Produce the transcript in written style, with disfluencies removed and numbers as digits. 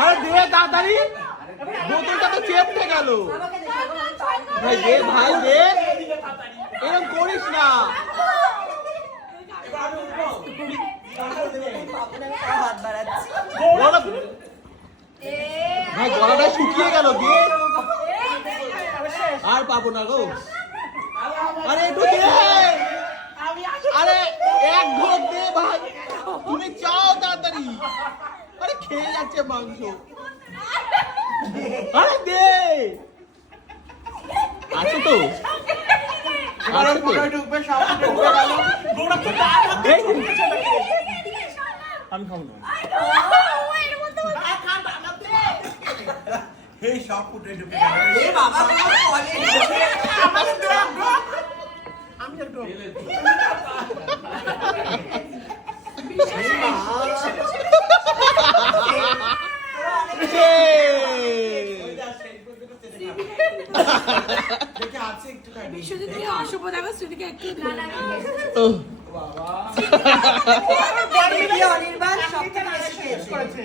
আরে দে তাড়াতাড়ি, বোতলটা তো চেপতে গেল। ভাই দে, ভাই দে, এরকম করিস না। ভাই গলাটা শুকিয়ে গেল, দে। আর পাবো না গো। আরে একটু দে, আরে এক ঢোক দে ভাই, তুমি চাও তাড়াতাড়ি। আরে খেয়ে যাচ্ছে মাংস। আরে দে, আছে তো, আমি খাবো না। সব ফুটে ঢুকে বিশ্বজিৎ অশুভ দেখা শ্রীদিকে একটু অনির্বাণ সব থেকে বেশি খেয়েছে।